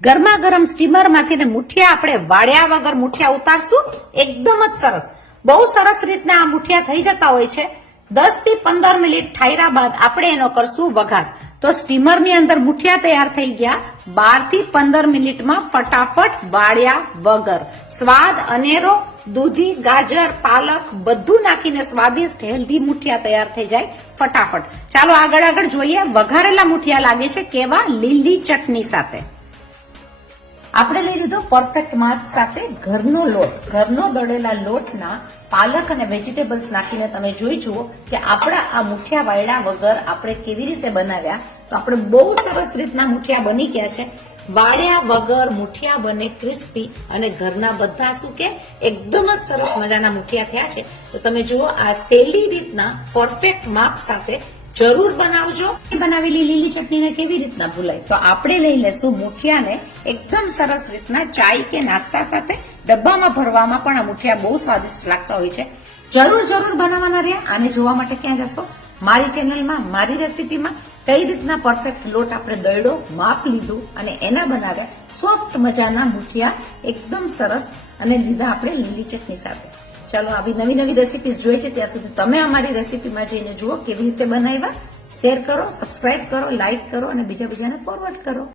ગરમા ગરમ સ્ટીમરમાંથી ને મુઠિયા આપણે વાળ્યા વગર મુઠિયા ઉતારશું. એકદમ જ સરસ, બહુ સરસ રીતના આ મુઠિયા થઈ જતા હોય છે. 10 થી 15 મિનિટ ઠાર્યા બાદ આપણે એનો કરશું વઘાર. તો સ્ટીમરની અંદર મુઠિયા તૈયાર થઈ ગયા 12 થી 15 મિનિટમાં ફટાફટ વાળ્યા વગર. સ્વાદ અનેરો, દૂધી, ગાજર, પાલક બધું નાખીને સ્વાદિષ્ટ હેલ્ધી મુઠિયા તૈયાર થઈ જાય ફટાફટ. ચાલો આગળ જોઈએ. વઘારેલા મુઠિયા લાગે છે કેવા? લીલી ચટણી સાથે. આપણે લઈ લીધો પરફેક્ટ માપ સાથે ઘરનો લોટ. ઘરનો દળેલા લોટના પાલક અને વેજીટેબલ્સ નાખીને તમે જોઈ જુઓ કે આપણા આ મુઠિયા વાળ્યા વગર આપણે કેવી રીતે બનાવ્યા. તો આપણે બહુ સરસ રીતના મુઠિયા બની ગયા છે. વાળ્યા વગર મુઠિયા બને ક્રિસ્પી અને ઘરના બધા શું કે એકદમ જ સરસ મજાના મુઠિયા થયા છે. તો તમે જુઓ આ સહેલી રીતના પરફેક્ટ માપ સાથે જરૂર બનાવજો. બનાવેલી લીલી ચટણીને કેવી રીતના ભૂલાય? તો આપણે લઈ લેશું મુઠિયાને એકદમ સરસ રીતના ચાય કે નાસ્તા સાથે ડબ્બામાં ભરવામાં પણ આ મુઠિયા બહુ સ્વાદિષ્ટ લાગતા હોય છે. જરૂર બનાવવાના રહ્યા. આને જોવા માટે ક્યાં જશો? મારી ચેનલમાં, મારી રેસીપીમાં કઈ રીતના પરફેક્ટ લોટ આપણે દળ્યો, માપ લીધું અને એના બનાવ્યા સોફ્ટ મજાના મુઠિયા એકદમ સરસ અને લીધા આપણે લીલી ચટણી સાથે. ચાલો આવી નવી રેસીપીઝ જોઈએ છે ત્યાં સુધી તમે અમારી રેસીપીમાં જઈને જુઓ કેવી રીતે બનાવ્યા. શેર કરો, સબસ્ક્રાઇબ કરો, લાઇક કરો અને બીજાને ફોરવર્ડ કરો.